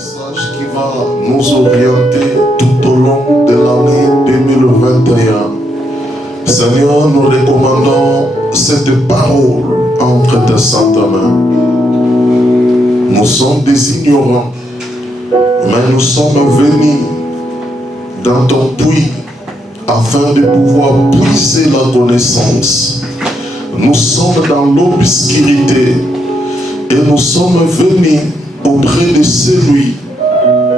message qui va nous orienter tout au long de l'année 2021. Seigneur, nous recommandons cette parole entre tes saintes mains. Nous sommes des ignorants, mais nous sommes venus dans ton puits afin de pouvoir puiser la connaissance. Nous sommes dans l'obscurité et nous sommes venus auprès de celui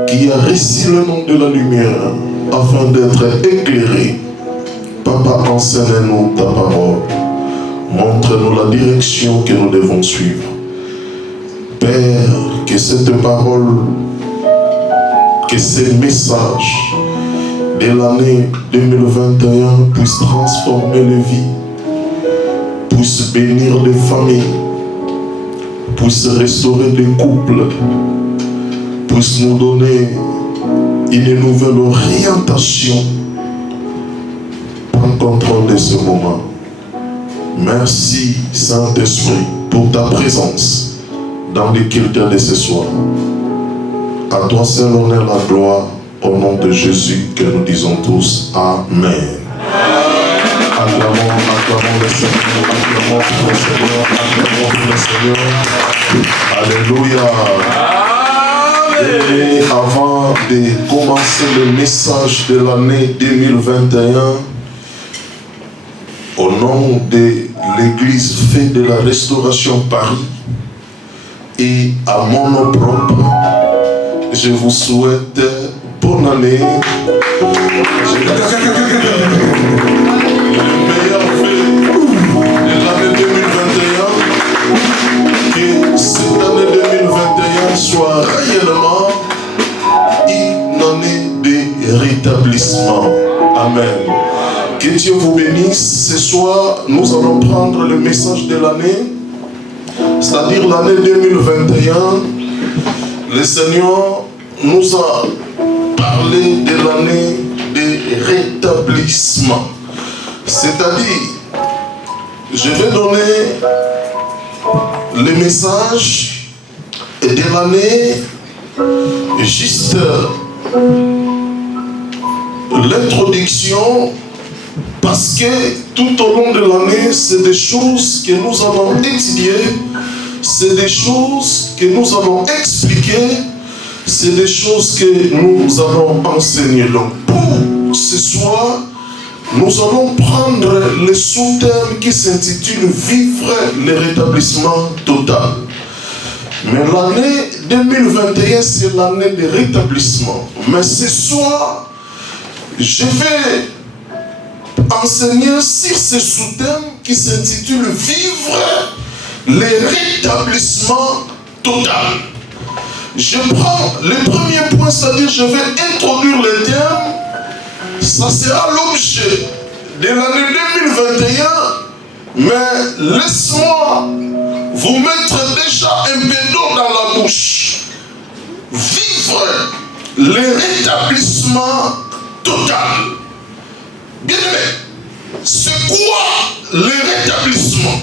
qui a reçu le nom de la lumière afin d'être éclairé. Papa, enseigne-nous ta parole. Montre-nous la direction que nous devons suivre. Père, que cette parole, que ces messages de l'année 2021 puissent transformer les vies, puissent bénir les familles, puissent restaurer des couples, puissent nous donner une nouvelle orientation. Prends contrôle de ce moment. Merci Saint-Esprit pour ta présence dans le culte de ce soir. À toi seul l'honneur, la gloire, au nom de Jésus que nous disons tous Amen. Acclamons le Seigneur, acclamons le Seigneur, acclamons le Seigneur. Alléluia. Et avant de commencer le message de l'année 2021, au nom de l'église Fête de la Restauration Paris et à mon nom propre, je vous souhaite bonne année. Cette année 2021 soit réellement une année de rétablissement. Amen. Que Dieu vous bénisse. Ce soir, nous allons prendre le message de l'année, c'est-à-dire l'année 2021. Le Seigneur nous a parlé de l'année de rétablissement. C'est-à-dire, je vais donner le message de l'année, juste l'introduction, parce que tout au long de l'année, c'est des choses que nous allons étudier, c'est des choses que nous allons expliquer, c'est des choses que nous allons enseigner. Donc pour ce soir, nous allons prendre le sous-thème qui s'intitule « Vivre le rétablissement total ». Mais l'année 2021, c'est l'année de rétablissement. Mais ce soir, je vais enseigner sur ce sous-thème qui s'intitule « Vivre le rétablissement total ». Je prends le premier point, c'est-à-dire je vais introduire le thème. Ça sera l'objet de l'année 2021, mais laisse-moi vous mettre déjà un peu d'eau dans la bouche. Vivre le rétablissement total. Bien aimé, c'est quoi le rétablissement?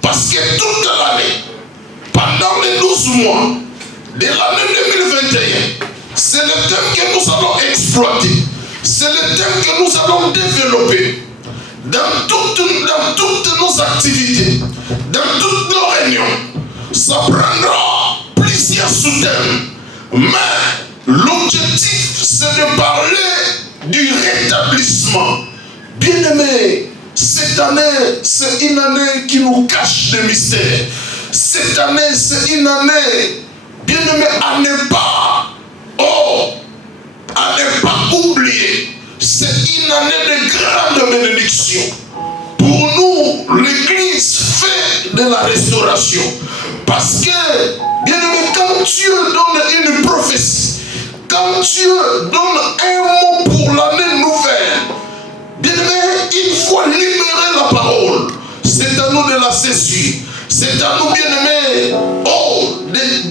Parce que toute l'année, pendant les 12 mois de l'année 2021, c'est le thème que nous allons exploiter. C'est le thème que nous allons développer dans toutes nos activités, dans toutes nos réunions. Ça prendra plusieurs sous-thèmes, mais l'objectif c'est de parler du rétablissement. Bien-aimés, cette année, c'est une année qui nous cache des mystères. Cette année, c'est une année, bien-aimés, à ne pas oublier. C'est une année de grande bénédiction. Pour nous, l'église fait de la restauration. Parce que, bien aimé, quand Dieu donne une prophétie, quand Dieu donne un mot pour l'année nouvelle, bien aimé, il faut libérer la parole. C'est à nous de la saisir. C'est à nous, bien aimé,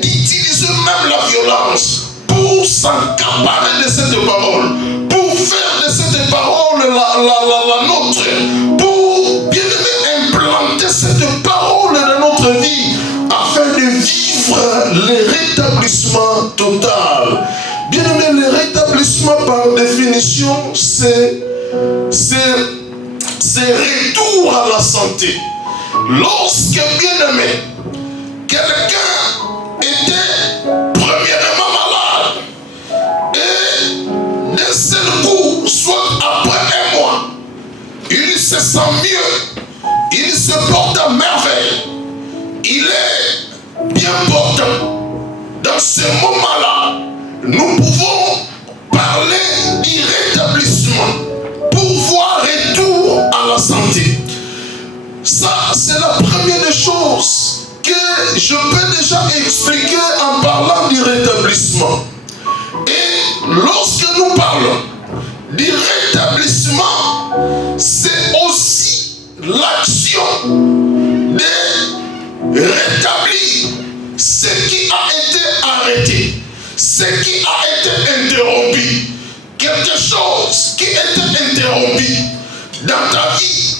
d'utiliser même la violence pour s'accaparer de cette parole, pour faire de cette parole la nôtre, pour bien aimer implanter cette parole dans notre vie, afin de vivre le rétablissement total. rétablissement par définition, c'est retour à la santé. Lorsque, bien aimé, quelqu'un était premièrement malade et d'un seul coup, soit après un mois, il se sent mieux, il se porte à merveille, il est bien portant. Dans ce moment-là, nous pouvons parler du rétablissement pour voir retour à la santé. Ça, c'est la première des choses que je peux déjà expliquer en parlant du rétablissement. Et lorsque nous parlons du rétablissement, c'est aussi l'action de rétablir ce qui a été arrêté, ce qui a été interrompu, quelque chose qui était interrompu dans ta vie,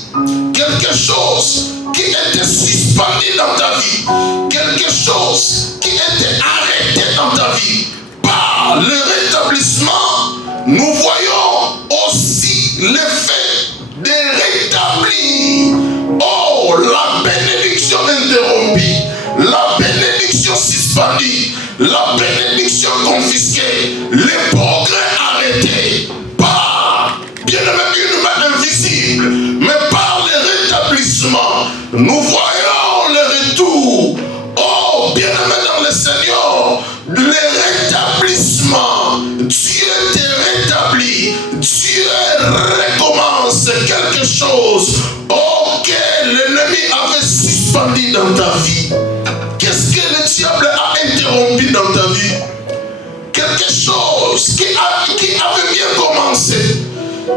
quelque chose qui était suspendu dans ta vie, quelque chose qui était arrêté dans ta vie. Par le rétablissement, nous voyons aussi l'effet de rétablir. Oh, la bénédiction interrompue, la bénédiction suspendue, la bénédiction confisquée, les progrès arrêtés par, bien aimé, une main invisible, mais par le rétablissement, nous voyons le retour. Oh, bien aimé dans le Seigneur, le rétablissement, Dieu te rétablit, Dieu recommence quelque chose, oh, que l'ennemi avait suspendu dans ta vie. Qu'est-ce que le diable a interrompu dans ta vie? Quelque chose qui avait bien commencé,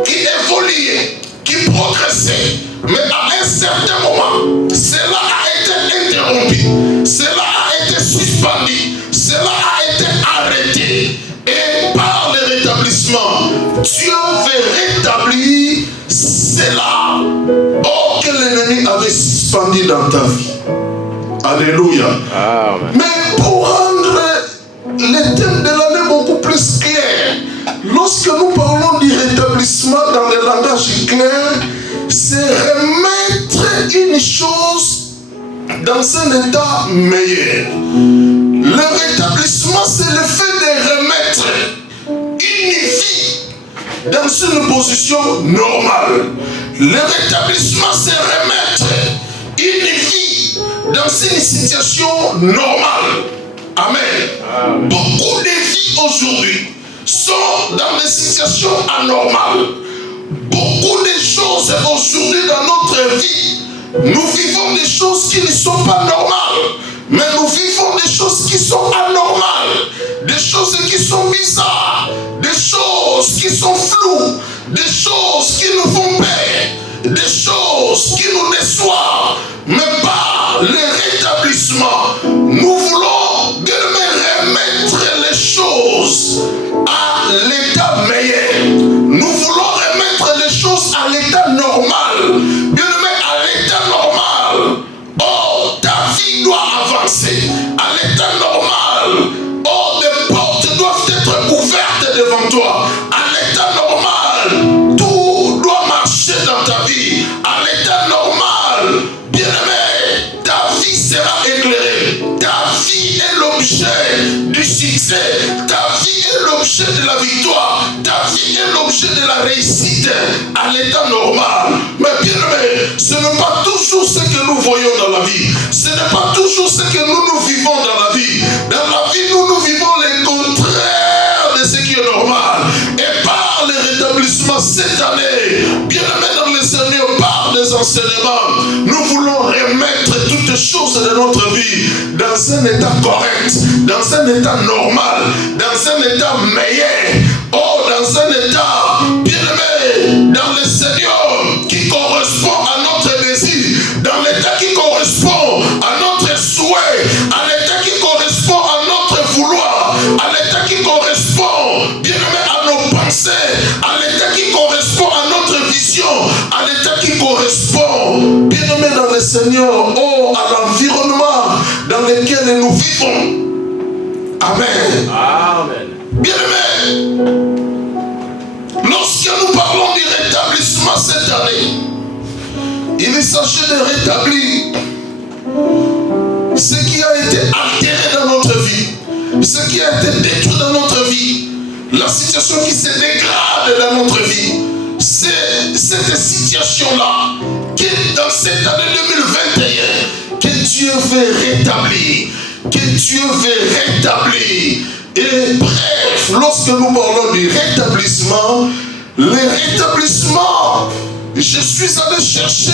qui évoluait, qui progressait, mais à un certain moment, cela a été interrompu, cela a été suspendu, cela a été arrêté. Et par le rétablissement, Dieu veut rétablir cela, oh, que l'ennemi avait suspendu dans ta vie. Alléluia. Amen. Mais pour rendre le thème de l'année beaucoup plus clair, lorsque nous parlons du rétablissement dans le langage clair, c'est remettre une chose dans un état meilleur. Le rétablissement, c'est le fait de remettre une vie dans une position normale. Le rétablissement, c'est remettre une vie dans une situation normale. Amen. Amen. Beaucoup de vies aujourd'hui sont dans des situations anormales. Beaucoup de choses aujourd'hui dans notre vie, nous vivons des choses qui ne sont pas normales. Mais nous vivons des choses qui sont anormales, des choses qui sont bizarres, des choses qui sont floues, des choses qui nous font peur, des choses qui nous déçoivent. Mais par le rétablissement, nous voulons remettre les choses à l'état meilleur. Nous voulons remettre les choses à l'état normal. Bien aimé, à l'état normal. Oh, ta vie doit avancer. À l'état normal. Oh, des portes doivent être ouvertes devant toi. À l'état normal. Tout doit marcher dans ta vie. À l'état normal. Bien aimé, ta vie sera éclairée. Ta vie est l'objet du succès. Ta vie est l'objet de la victoire. Ta vie est l'objet de la réussite à l'état normal. Mais bien aimé, ce n'est pas toujours ce que nous voyons dans la vie. Ce n'est pas toujours ce que nous vivons dans la vie. Dans la vie, nous vivons les contraires de ce qui est normal. Et par le rétablissement cette année, bien aimé dans le Seigneur, par des enseignements, nous voulons remettre toutes les choses de notre vie dans un état correct, dans un état normal, dans un état meilleur. Oh, dans un état, bien aimé, dans le Seigneur, qui correspond à notre désir, dans l'état qui correspond à notre souhait, à l'état qui correspond à notre vouloir, à l'état qui correspond, bien aimé, à nos pensées, à l'état qui correspond à notre vision, à l'état qui correspond, bien aimé, dans le Seigneur, oh, à l'environnement dans lequel nous vivons. Amen. Amen. Bien aimé, Lorsque nous parlons du rétablissement cette année, il s'agit de rétablir ce qui a été altéré dans notre vie, ce qui a été détruit dans notre vie, la situation qui se dégrade dans notre vie. C'est cette situation-là que dans cette année 2021, que Dieu veut rétablir, que Dieu veut rétablir. Et bref, lorsque nous parlons du rétablissement, le rétablissement, je suis allé chercher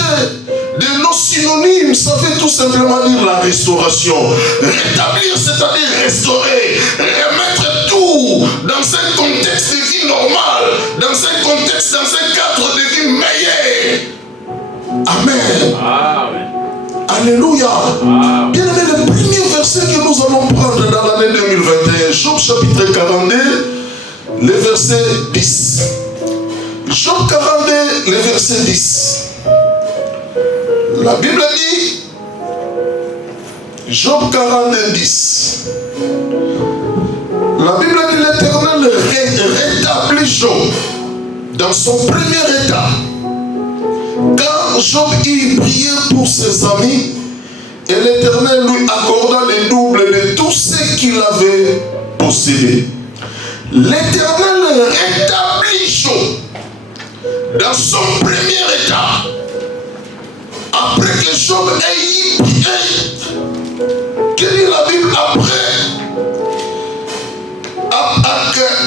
de nos synonymes, ça veut tout simplement dire la restauration. Rétablir, c'est-à-dire restaurer, remettre tout dans un contexte de vie normal, dans un contexte, dans un cadre de vie meilleur. Amen. Amen. Alléluia. Bien aimé, le premier verset que nous allons prendre dans l'année 2021, Job chapitre 42, le verset 10. Job 42, le verset 10. La Bible dit, Job 42, 10. La Bible dit, l'Éternel rétablit Job dans son premier état. Quand Job y priait pour ses amis, et l'Éternel lui accorda le double de tout ce qu'il avait possédé. L'Éternel rétablit Job dans son premier état. Après que Job ait prié, que dit la Bible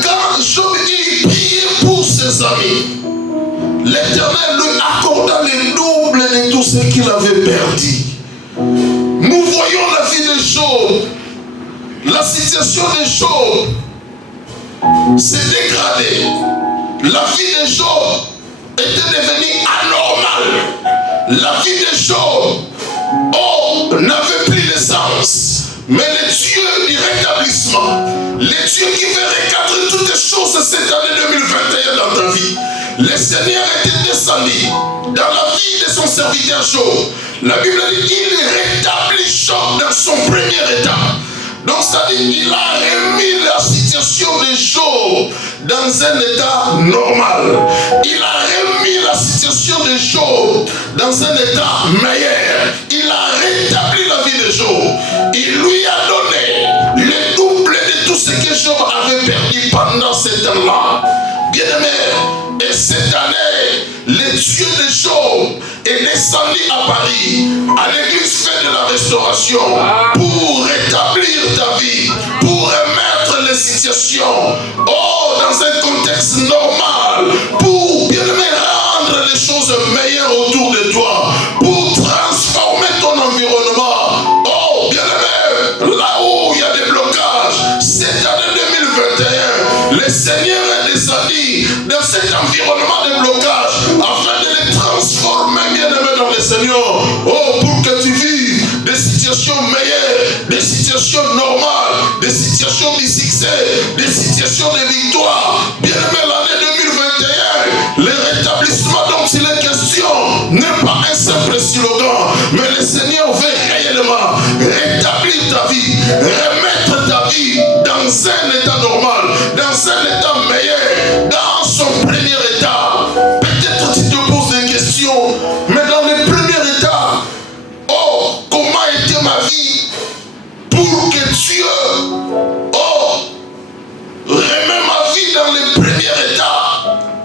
quand Job ait prié pour ses amis, l'Éternel lui accorda le double de tout ce qu'il avait perdu. Nous voyons la vie de Job, la situation de Job s'est dégradée. La vie de Job était devenue anormale. La vie de Job n'avait plus de sens. Mais le Dieu du rétablissement, le Dieu qui veut recadrer toutes les choses cette année 2021 dans ta vie, le Seigneur était descendu dans la vie de son serviteur Job. La Bible dit qu'il rétablit Job dans son premier état. Donc c'est-à-dire qu'il a remis la situation de Job dans un état normal. Il a remis la situation de Job dans un état meilleur. Il a rétabli la vie de Job. Il lui a donné le double de tout ce que Job avait perdu pendant ce temps-là. Bien-aimé, et cette année, le Dieu de Job est descendu à Paris, à l'église fait de la restauration, pour rétablir ta vie, pour remettre les situations dans un contexte normal, pour bien rendre les choses meilleures autour de toi, pour transformer ton environnement. Oh, bien aimé, là où il y a des blocages, cette année 2021, le Seigneur est descendu dans cet environnement de blocage afin de les transformer, bien aimé, dans le Seigneur. Oh, pour que tu vives des situations meilleures, des situations normales, des situations de succès, des situations de victoire. Bien aimé, l'année 2021, le rétablissement dont il est question n'est pas un simple slogan, mais le Seigneur veut réellement rétablir ta vie, remettre ta vie dans un état normal, dans un état meilleur, dans son premier état. Peut-être tu te poses des questions, mais dans le premier état, comment était ma vie pour que Dieu remet ma vie dans le premier état?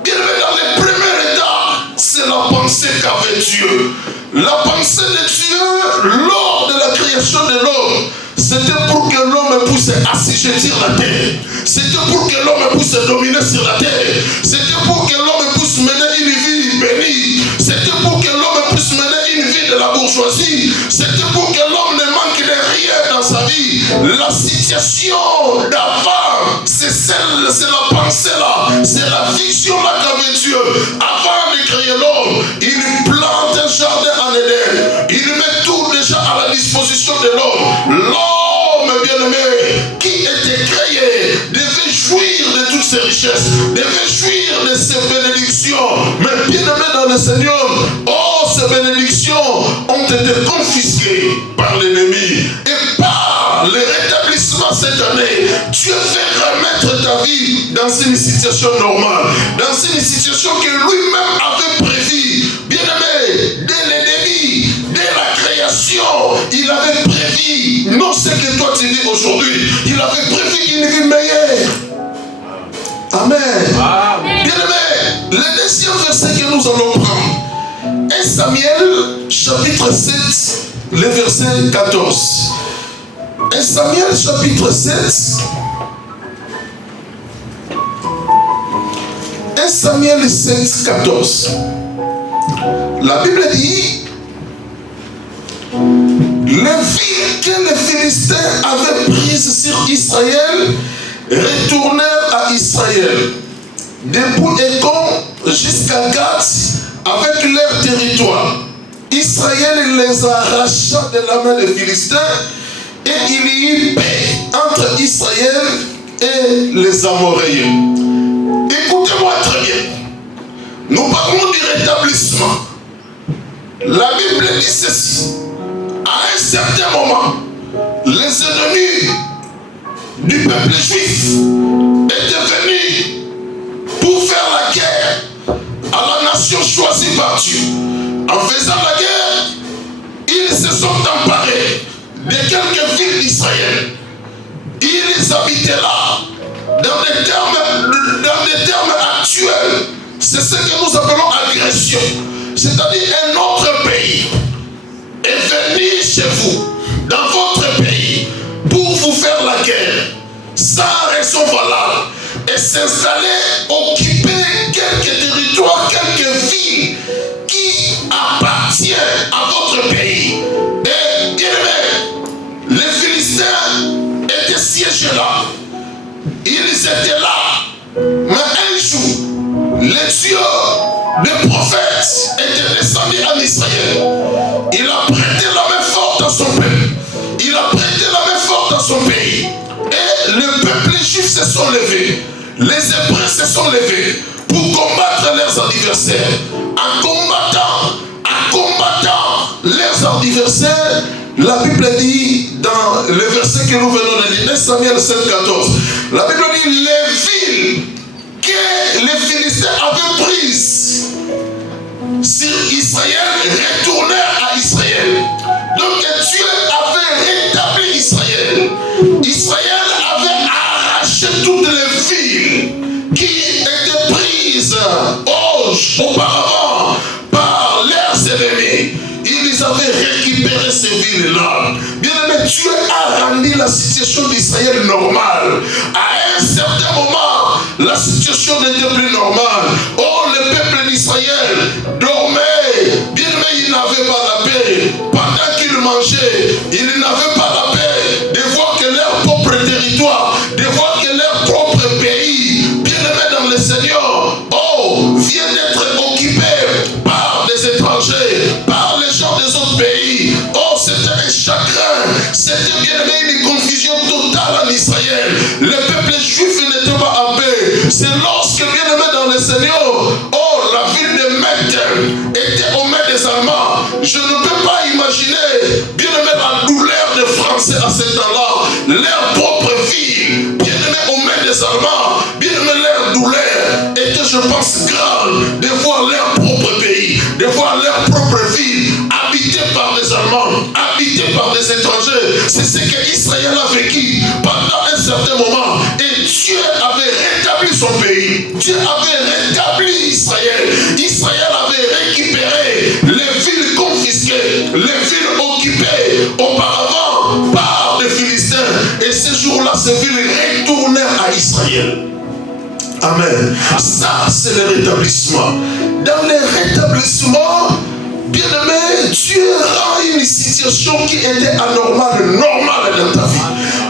Bien aimé, dans le premier état, c'est la pensée qu'avait Dieu. La pensée de Dieu lors de la création de l'homme, c'était pour que l'homme puisse assujettir la terre. C'était pour que l'homme puisse dominer sur la terre. C'était pour que l'homme puisse mener une vie bénie. C'était pour que l'homme puisse mener une vie de la bourgeoisie. C'était pour que l'homme ne manque de rien dans sa vie. La situation d'avant, c'est la pensée là, c'est la vision là qu'avait Dieu. Avant de créer l'homme, il plante un jardin en Éden. Il met tout déjà à la disposition de l'homme. L'homme bien-aimé qui était créé devait jouir de toutes ses richesses, devait jouir de ses bénédictions. Mais bien-aimé dans le Seigneur, ces bénédictions ont été confisquées par l'ennemi. Et par le rétablissement toi cette année, Dieu fait remettre ta vie dans une situation normale, dans une situation que lui-même avait prévue. Bien-aimé, dès le début, dès la création, il avait prévu, non ce que toi tu vis aujourd'hui, il avait prévu une vie meilleure. Amen. Bien-aimé, le deuxième verset que nous allons prendre, 1 Samuel chapitre 7, le verset 14. 1 Samuel chapitre 7. 1 Samuel 7, 14. La Bible dit, les villes que les Philistins avaient prises sur Israël retournèrent à Israël, depuis Écon jusqu'à Gath, avec leur territoire. Israël les arracha de la main des Philistins, et il y eut paix entre Israël et les Amoréens. Écoutez-moi très bien. Nous parlons du rétablissement. La Bible dit ceci. À un certain moment, les ennemis du peuple juif étaient venus pour faire la guerre à la nation choisie par Dieu. En faisant la guerre, ils se sont emparés de quelques villes d'Israël. Ils habitaient là, dans des termes actuels. C'est ce que nous appelons agression. C'est-à-dire un autre pays est venu chez vous, dans votre pays, pour vous faire la guerre, sans raison valable, et s'installer, occuper quelques territoires, quelques villes qui appartiennent à votre pays. Et bien aimé, les Philistins étaient siégés là. Ils étaient là. Mais un jour, les dieux des prophètes étaient descendus en Israël. Il a prêté la main forte à son peuple. Il a prêté la main forte à son pays. Et le peuple juif se sont levés. Les Hébreux se sont levés pour combattre leurs adversaires. En combattant leurs adversaires, la Bible dit dans le verset que nous venons de lire, 1 Samuel 7, 14, la Bible dit les villes que les Philistins avaient prises sur Israël retournèrent à Israël. Donc Dieu avait rétabli Israël. Israël avait arraché toutes les villes qui étaient prises auparavant par leurs ennemis. Ils avaient récupéré ces villes-là. Bien aimé, Dieu a rendu la situation d'Israël normale. À un certain moment, la situation n'était plus normale. Oh, le peuple d'Israël dormait. Bien aimé, il n'avait pas la paix. Pendant qu'il mangeait, il n'avait pas la paix de voir que leur propre territoire, de voir que leur propre pays, bien aimé dans le Seigneur, oh, vient d'être occupé par des étrangers, par les gens des autres pays. Oh, c'était un chagrin, c'était bien aimé une confusion totale en Israël. Le peuple juif n'était pas en paix. C'est lorsque bien aimé dans le Seigneur, oh, la ville de Mecque était aux mains des Allemands. Je ne peux pas imaginer bien aimé la douleur des Français à ce temps-là, leur propre ville, bien aimé aux mains des Allemands, bien aimé leur douleur était, je pense, grande de voir leur propre pays, de voir leur propre ville habitée par des Allemands, habitée par des étrangers. C'est ce que Israël a vécu pendant un certain moment. Et Dieu avait rétabli son pays. Dieu avait rétabli Israël. Israël avait récupéré les villes confisquées, les villes occupées auparavant par les Philistins. Et ce jour-là, ces villes retournèrent à Israël. Amen. Ça, c'est le rétablissement. Dans le rétablissement, bien aimé, Dieu rend une situation qui était anormale, normale dans ta vie.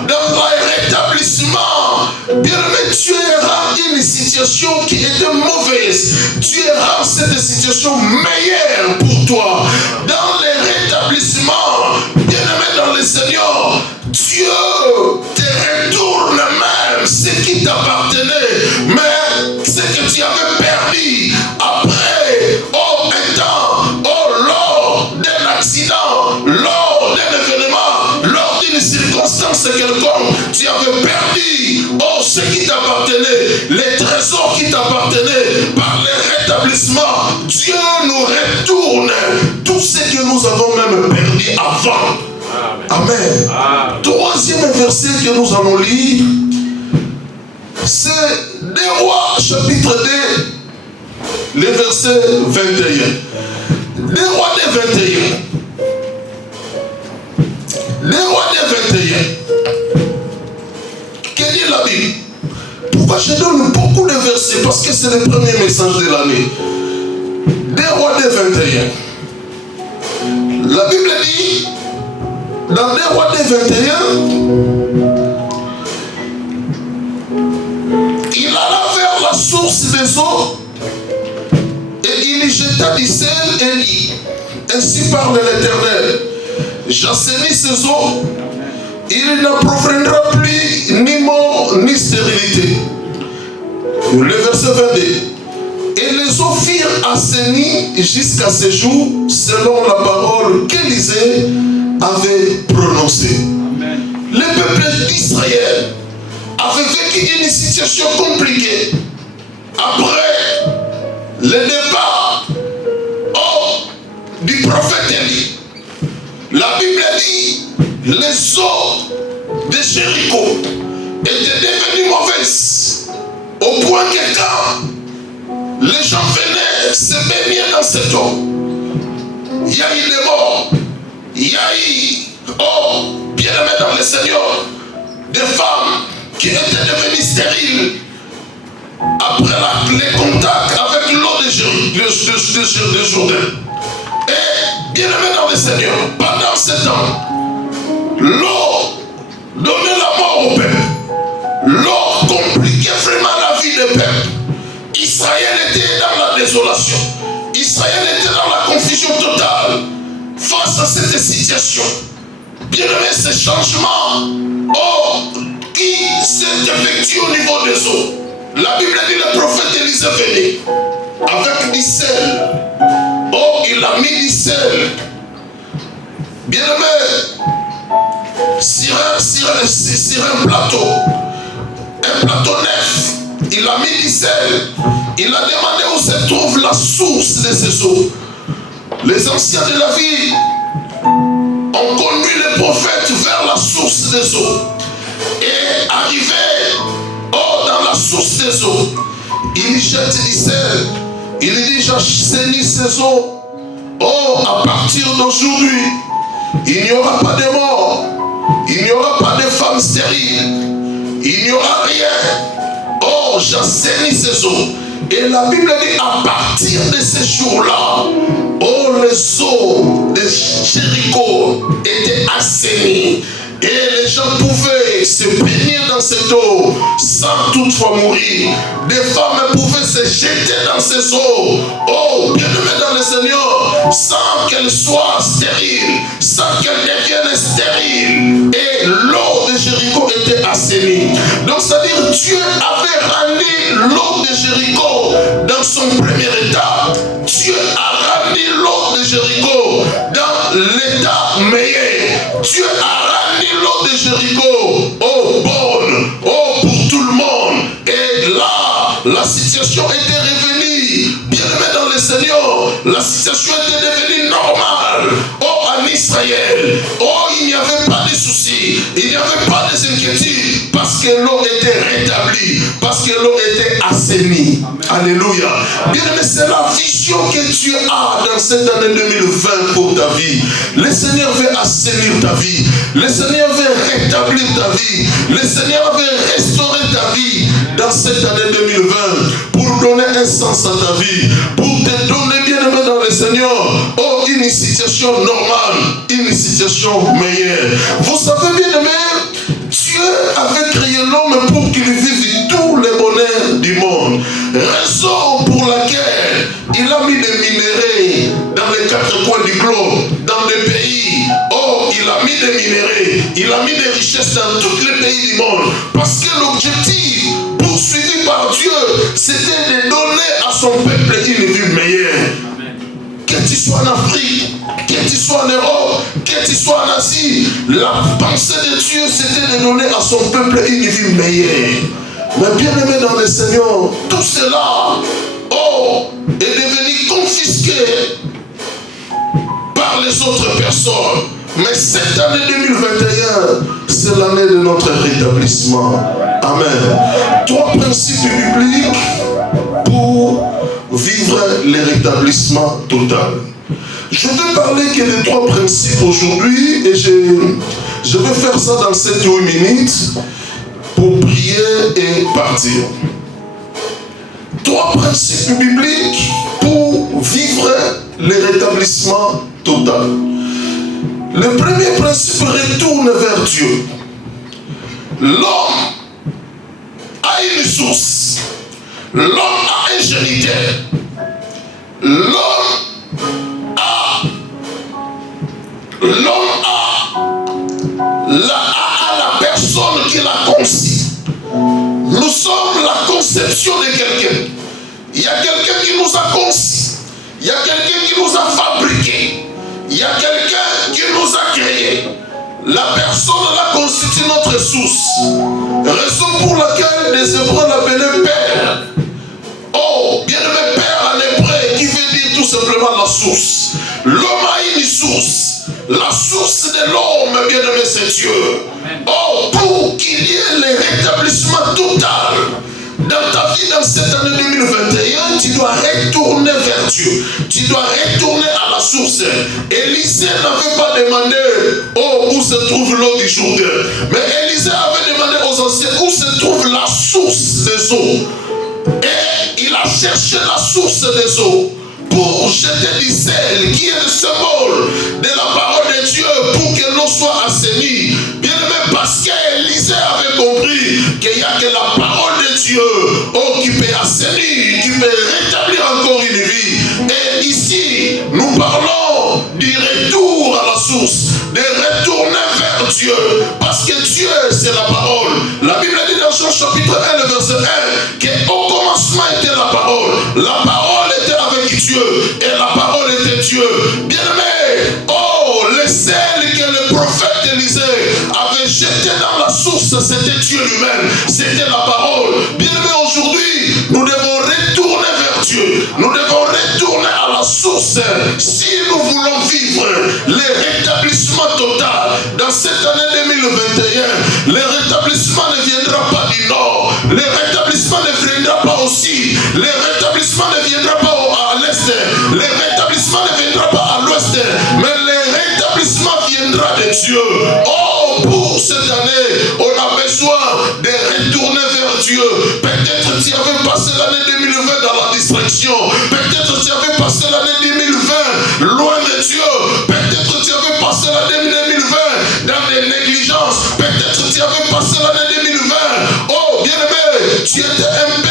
Dans le rétablissement, bien aimé, Dieu rend une situation qui était mauvaise. Dieu rend cette situation meilleure pour toi. Dans le rétablissement, bien aimé dans le Seigneur, Dieu te retourne même ce qui t'appartenait, mais ce que tu avais perdu après, oh, un temps, oh, lors d'un accident, lors d'un événement, lors d'une circonstance quelconque, tu as rétablissement. Dieu nous retourne tout ce que nous avons même perdu avant. Amen. Troisième verset que nous allons lire, c'est 2 Rois chapitre 2, le verset 21. 2 Rois 2, 21. 2 Rois 2, 21. Que dit la Bible? Pourquoi je donne beaucoup de versets? Parce que c'est le premier message de l'année. 2 Rois 2, 21. La Bible dit, dans 2 Rois 2, 21, il alla vers la source des eaux et il y jeta du sel et dit, ainsi parle l'Éternel, j'assainis ces eaux, il n'en proviendra plus ni mort ni stérilité. Le verset 22. Et les eaux firent assainies jusqu'à ce jour, selon la parole qu'Élisée avait prononcée. Le peuple d'Israël avait vécu une situation compliquée. Après le départ du prophète Élie, la Bible dit les eaux de Jéricho étaient devenues mauvaises au point que quand les gens venaient se baigner dans cette eau, il y a eu des morts, il y a eu, bien-aimés dans le Seigneur, des femmes qui étaient devenues stériles après les contacts avec l'eau de Jourdain. Et bien-aimés dans le Seigneur, pendant ce temps, l'eau donnait la mort au peuple. L'eau compliquait vraiment la vie des peuples. Israël était dans la désolation. Israël était dans la confusion totale face à cette situation. Bien-aimés, ces changements qui s'est effectué au niveau des eaux. La Bible dit le prophète Élisée venait avec du sel. Il a mis du sel. Bien-aimés, sur un plateau neuf, il a mis du sel. Il a demandé où se trouve la source de ces eaux. Les anciens de la ville ont conduit les prophètes vers la source des eaux. Et arrivé dans la source des eaux, il jette du sel. Il dit, j'assainis ces eaux. À partir d'aujourd'hui, il n'y aura pas de mort. Il n'y aura pas de femmes stériles. Il n'y aura rien. J'assainis ces eaux. Et la Bible dit, à partir de ces jours-là, les eaux de Jéricho étaient assainies. Et les gens pouvaient se baigner dans cette eau sans toutefois mourir. Des femmes pouvaient se jeter dans ces eaux. Bien-aimés dans le Seigneur, sans qu'elles soient stériles, sans qu'elles deviennent stériles. Et l'eau de Jéricho était assainie. Donc, c'est-à-dire, Dieu avait rendu l'eau de Jéricho dans son premier état. Dieu a rendu l'eau de Jéricho dans l'état meilleur. Dieu a rendu l'eau de Jéricho, bonne, pour tout le monde. Et là, la situation était revenue. Bien-aimé dans le Seigneur, la situation était devenue normale. En Israël, il n'y avait pas de soucis, il n'y avait pas d'inquiétudes, parce que l'eau était rétablie, parce que l'eau était assainie. Alléluia. Bien-aimé, c'est la vision que Dieu a dans cette année 2020 pour ta vie. Le Seigneur veut assainir ta vie. Le Seigneur veut rétablir ta vie. Le Seigneur veut restaurer ta vie dans cette année 2020 pour donner un sens à ta vie, pour te donner, bien-aimé dans le Seigneur, une situation normale, une situation meilleure. Vous savez, bien-aimé, Dieu avait créé l'homme pour qu'il vive tous les bonheurs du monde. Raison pour laquelle il a mis des minéraux dans les quatre coins du globe, dans les pays. Il a mis des minéraux, il a mis des richesses dans tous les pays du monde. Parce que l'objectif poursuivi par Dieu, c'était de donner à son peuple une vie meilleure. Que tu sois en Afrique, que tu sois en Europe, que tu sois en Asie, la pensée de Dieu, c'était de donner à son peuple une vie meilleure. Mais bien aimé dans le Seigneur, tout cela, est devenu confisqué par les autres personnes. Mais cette année 2021, c'est l'année de notre rétablissement. Amen. 3 principes bibliques pour vivre le rétablissement total. Je vais parler que des 3 principes aujourd'hui et je vais faire ça dans 7 ou 8 minutes pour prier et partir. 3 principes bibliques pour vivre le rétablissement total. Le premier principe retourne vers Dieu. L'homme a une source. L'homme a un géniteur. L'homme a la personne qui l'a conçu. Nous sommes la conception de quelqu'un. Il y a quelqu'un qui nous a conçus. Il y a quelqu'un qui nous a fabriqués. Il y a quelqu'un qui nous a créés. La personne là constitue notre source. Raison pour laquelle les Hébreux l'appelaient Père. Oh, bien-aimé Père en hébreu, qui veut dire tout simplement la source. L'homme a une source. La source de l'homme, bien-aimé, c'est Dieu. Oh, pour qu'il y ait le rétablissement total dans ta vie, dans cette année 2021, tu dois retourner vers Dieu. Tu dois retourner à la source. Élisée n'avait pas demandé où se trouve l'eau du Jourdain. Mais Élisée avait demandé aux anciens où se trouve la source des eaux. Et il a cherché la source des eaux pour jeter du sel qui est le symbole de la parole de Dieu pour que l'eau soit assainie. Bien aimé, parce qu'Élisée avait compris qu'il n'y a que la parole de Dieu qui peut assainir, qui peut rétablir encore une vie. Et ici, nous parlons du retour à la source, de retourner vers Dieu, parce que Dieu, c'est la parole. La Bible dit dans Jean chapitre 1, le verset 1, qu'au commencement était la parole. La parole était avec Dieu, et la parole était Dieu. Bien-aimé, le sel que le prophète Élisée avait jeté dans la source, c'était Dieu lui-même, c'était la parole. Bien-aimé, aujourd'hui, nous devons retourner vers Dieu. Nous devons retourner à la source si nous voulons vivre le rétablissement total. Dans cette année 2021, le rétablissement ne viendra pas du nord. Le rétablissement ne viendra pas au sud. Le rétablissement ne viendra pas à l'est. Le rétablissement ne viendra pas à l'ouest. Mais le rétablissement viendra de Dieu. Oh, pour cette année, on a besoin de retourner vers Dieu. Peut-être tu avais passé l'année 2020 dans la distraction. Peut-être tu avais passé l'année 2020 loin de Dieu. Peut-être tu avais passé l'année 2020 dans des négligences. Peut-être tu avais passé l'année 2020. Oh, bien-aimé, tu étais un peu,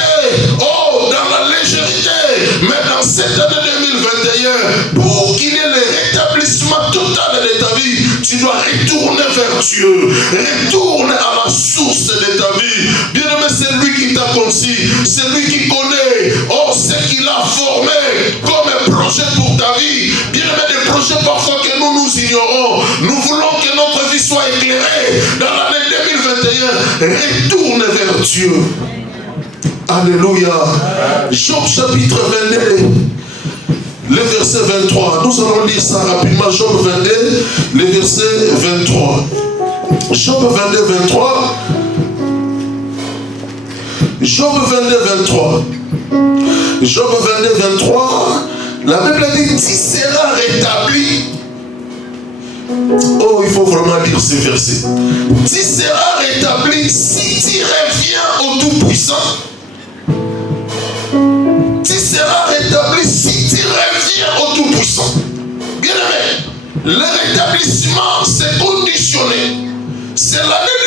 dans la légèreté. Mais dans cette année 2021, pour qu'il y ait le rétablissement total de ta vie, tu dois retourner vers Dieu. Retourne à la source de ta vie. Bien-aimé, c'est lui qui t'a conçu. C'est lui qui connaît, ce qu'il a formé comme un projet pour ta vie. Bien-aimé, des projets parfois que nous ignorons. Nous voulons que notre vie soit éclairée. Dans l'année 2021, retourne vers Dieu. Alléluia. Job chapitre 22. Le verset 23. Nous allons lire ça rapidement. Job 22, le verset 23. Job 22, 23. Job 22, 23. Job 22, 23. La Bible dit, tu seras rétabli. Oh, il faut vraiment lire ce verset. Tu seras rétabli si tu reviens au Tout-Puissant. Tu seras rétabli si tu reviens au Tout-Puissant. Bien aimé, le rétablissement c'est conditionné. C'est l'année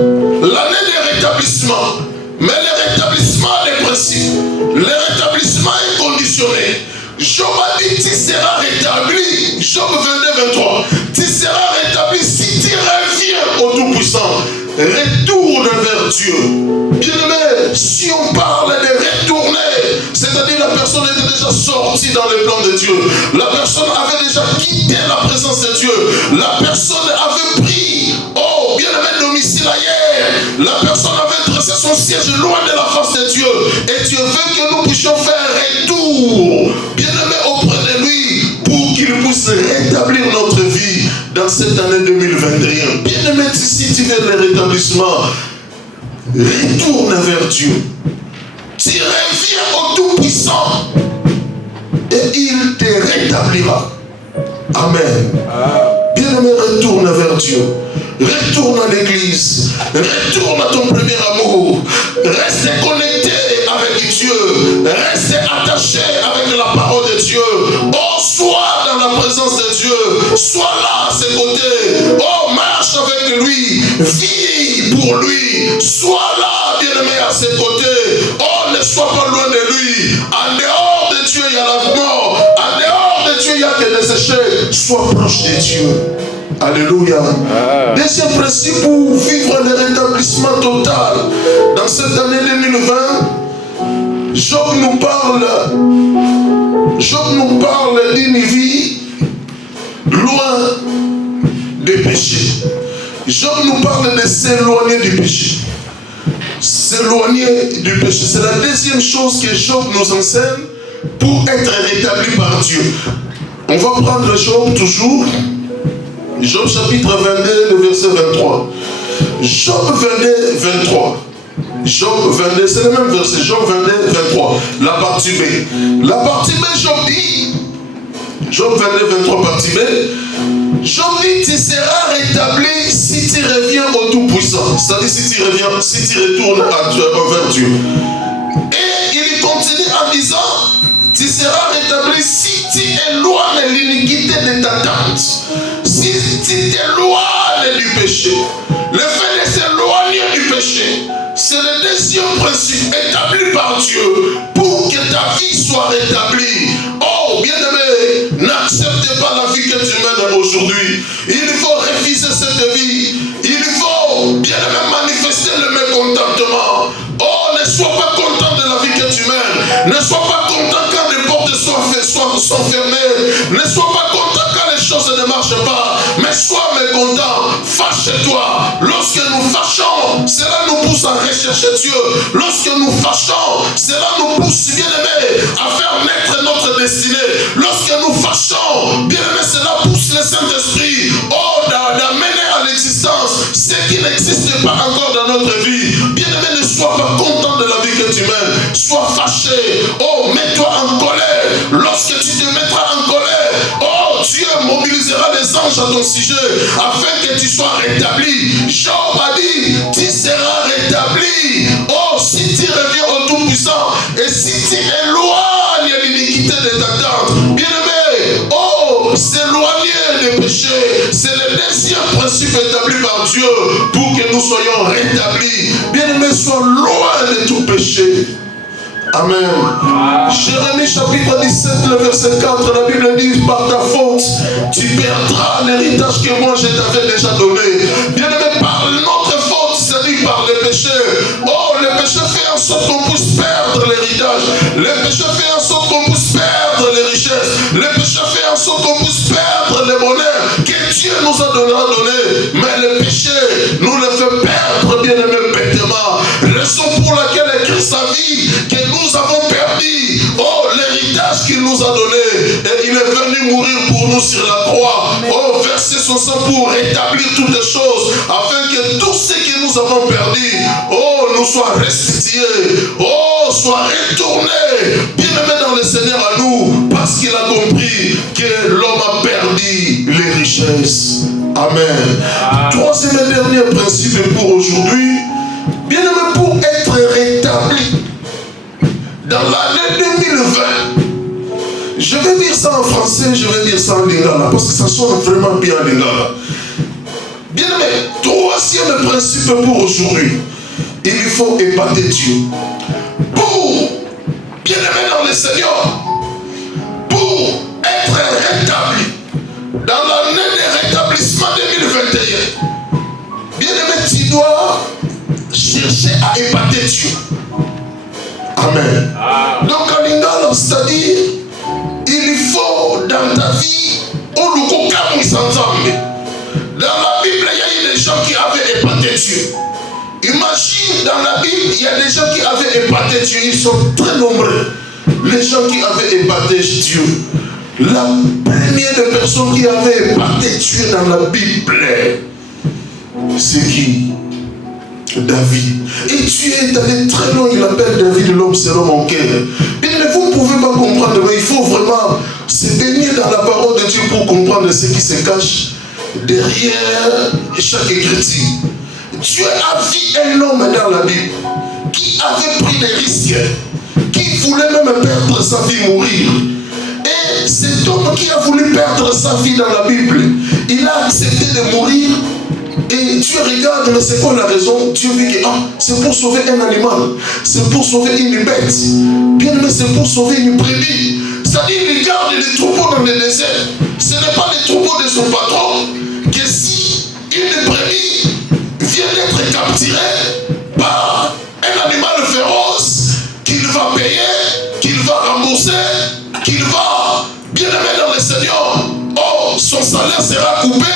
2021, l'année des rétablissements. Mais le rétablissement a des principes. Le rétablissement est conditionné. Job a dit, tu seras rétabli. Job 22, 23. Tu seras rétabli si tu reviens au Tout-Puissant. Retourne vers Dieu. Bien-aimé, si on parle de retourner, c'est-à-dire la personne était déjà sortie dans le plan de Dieu. La personne avait déjà quitté la présence de Dieu. La personne avait pris, bien-aimé, domicile ailleurs. La personne avait dressé son son siège loin de la face de Dieu. Et Dieu veut que nous puissions faire retour, bien-aimé, auprès de lui, pour qu'il puisse rétablir notre vie dans cette année 2021. Bien-aimé, si tu veux le rétablissement, retourne vers Dieu. Tu reviens au Tout-Puissant et il te rétablira. Amen. Bien-aimé, retourne vers Dieu. Retourne à l'église. Retourne à ton premier amour. Reste connecté avec Dieu. Reste attaché avec la parole de Dieu. Oh, sois dans la présence de Dieu. Sois là à ses côtés. Oh, marche avec lui. Vis pour lui. Sois là, bien-aimé, à ses côtés. Oh, ne sois pas loin de lui. En dehors de Dieu, il y a la mort. En dehors de Dieu, il n'y a que des échecs. Sois proche de Dieu. Alléluia. Deuxième principe pour vivre le rétablissement total. Dans cette année 2020, Job nous parle d'une vie loin des péchés. Job nous parle de s'éloigner du péché. S'éloigner du péché. C'est la deuxième chose que Job nous enseigne pour être rétabli par Dieu. On va prendre Job toujours. Job chapitre 22, le verset 23. Job 22, 23. Job 22, c'est le même verset. Job 22, 23. La partie B. La partie B, Job dit, Job 22, 23, partie B. Job dit, tu seras rétabli si tu reviens au Tout-Puissant. C'est-à-dire si tu reviens, si tu retournes vers Dieu. Et il continue en disant, tu seras rétabli si tu éloignes l'iniquité de ta tente. Si tu t'éloignes du péché. Le fait de s'éloigner du péché, c'est le deuxième principe établi par Dieu pour que ta vie soit rétablie. Oh, bien-aimé, n'accepte pas la vie que tu mènes aujourd'hui. Il faut refuser cette vie. Il faut, bien-aimé, manifester le mécontentement. Oh, ne sois pas content de la vie que tu mènes. Ne sois pas content quand les portes sont fermées. Ne sois pas content quand les choses ne marchent pas. Mais sois mécontent. Fâche-toi. Lorsque nous fâchons, cela nous pousse à rechercher Dieu. Lorsque nous fâchons, cela nous pousse, bien-aimé, à faire naître notre destinée. Lorsque nous fâchons, bien-aimé, cela pousse le Saint-Esprit d'amener à l'existence ce qui n'existe pas encore dans notre vie. Bien-aimé, ne sois pas content de la vie que tu mènes. Sois fâché. Oh, mets-toi en colère. Lorsque tu te mettras en colère, oh, Dieu mobilisera les anges à ton sujet afin que tu sois rétabli. Job a dit, tu seras rétabli. Oh, si tu reviens au Tout-Puissant et si tu éloignes l'iniquité de ta tente. Bien-aimé, oh, s'éloigner des péchés, c'est le deuxième principe établi par Dieu pour que nous soyons rétablis. Bien-aimé, sois loin de tout péché. Amen. Jérémie chapitre 17, le verset 4, la Bible dit, par ta faute, tu perdras l'héritage que moi je t'avais déjà donné. Bien-aimé, par notre faute, c'est-à-dire par le péché. Oh, le péché fait en sorte qu'on puisse perdre l'héritage. Le péché fait en sorte qu'on puisse perdre les richesses. Le péché fait en sorte qu'on puisse perdre le bonheur que Dieu nous a donné. Mais le péché nous le fait perdre, bien-aimé, bêtement. Raison pour laquelle écrit sa vie, que nous avons perdu, oh, l'héritage qu'il nous a donné. Et il est venu mourir pour nous sur la croix. Oh, verser son sang pour rétablir toutes les choses, afin que tout ce que nous avons perdu, oh, nous soit restitué. Oh, soit retourné, bien aimé dans le Seigneur à nous, parce qu'il a compris que l'homme a perdu les richesses. Amen. Troisième et dernier principe pour aujourd'hui, bien aimé, pour être rétabli dans l'année 2020, je vais dire ça en français, je vais dire ça en lingala, parce que ça sonne vraiment bien en lingala. Bien aimé, troisième principe pour aujourd'hui, il faut épater Dieu. Pour, bien aimé dans le Seigneur, pour être rétabli dans l'année de rétablissement 2021, bien aimé, tu dois chercher à épater Dieu. Amen. Donc en lingala, c'est-à-dire, il faut dans ta vie, dans la Bible, il y a eu des gens qui avaient épaté Dieu. Imagine dans la Bible, il y a des gens qui avaient épaté Dieu. Ils sont très nombreux. Les gens qui avaient épaté Dieu. La première des personnes qui avait épaté Dieu dans la Bible, c'est qui? David. Et Dieu est allé très loin, il appelle David l'homme selon mon cœur. Mais vous ne pouvez pas comprendre, mais il faut vraiment se baigner dans la parole de Dieu pour comprendre ce qui se cache derrière chaque écriture. Dieu a vu un homme dans la Bible qui avait pris des risques, qui voulait même perdre sa vie, mourir. Et cet homme qui a voulu perdre sa vie dans la Bible, il a accepté de mourir. Et Dieu regarde, mais c'est quoi la raison? Dieu dit que c'est pour sauver un animal, c'est pour sauver une bête, bien aimé, c'est pour sauver une brebis. C'est-à-dire qu'il garde les troupeaux dans le désert. Ce n'est pas les troupeaux de son patron, que si une brebis vient d'être capturée par un animal féroce, qu'il va payer, qu'il va rembourser, qu'il va bien aimer dans le Seigneur, son salaire sera coupé.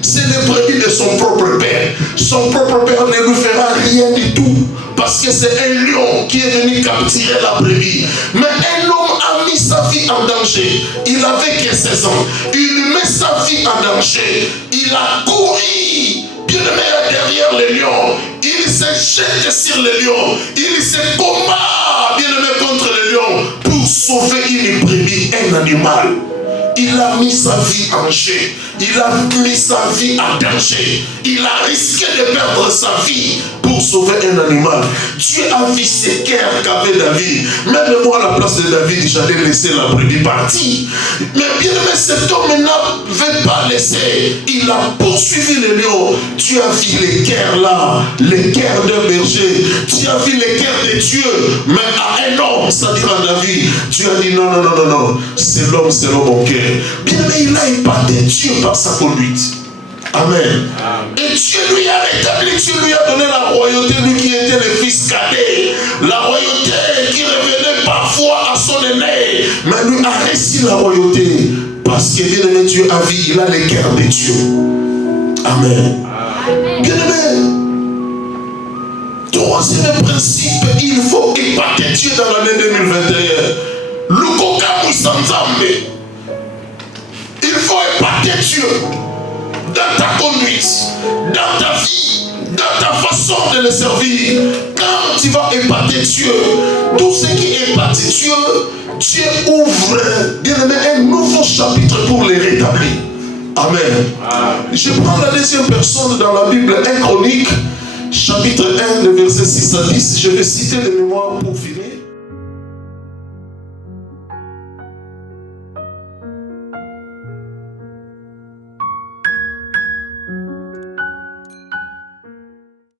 C'est les brebis de son propre père. Son propre père ne lui fera rien du tout, parce que c'est un lion qui est venu capturer la brebis. Mais un homme a mis sa vie en danger. Il avait que 16 ans. Il met sa vie en danger. Il a couru, bien aimé, derrière les lions. Il se jette sur les lions. Il se combat, bien aimé, contre les lions pour sauver une brebis, un animal. Il a mis sa vie en jeu. Il a mis sa vie en danger. Il a risqué de perdre sa vie pour sauver un animal. Dieu a vu ce cœur qu'avait David. Même moi, à la place de David, j'allais laisser la brebis partir. Mais bien aimé, cet homme n'avait pas laissé. Il a poursuivi les lions. Tu as vu les cœurs là, les cœurs d'un berger. Tu as vu les cœurs de Dieu. Mais à un homme, c'est-à-dire à David, tu as dit non, non, non, non, non. C'est l'homme selon mon cœur. Bien aimé, il a épaté Dieu par sa conduite. Amen. Et Dieu lui a rétabli, Dieu lui a donné la royauté, lui qui était le fils cadet. La royauté qui revenait parfois à son aîné. Mais lui a reçu la royauté. Parce que bien aimé, Dieu a vu, il a le cœur de Dieu. Amen. Bien aimé. Troisième principe, il faut épater Dieu dans l'année 2021. Lukoka Moussantame. Il faut épater Dieu dans ta conduite, dans ta vie, dans ta façon de le servir. Quand tu vas épater Dieu, tout ce qui épate Dieu, Dieu ouvre, bien aimé, un nouveau chapitre pour les rétablir. Amen. Je prends la deuxième personne dans la Bible, 1 Chronique, chapitre 1, le verset 6 à 10. Je vais citer les mémoires pour finir.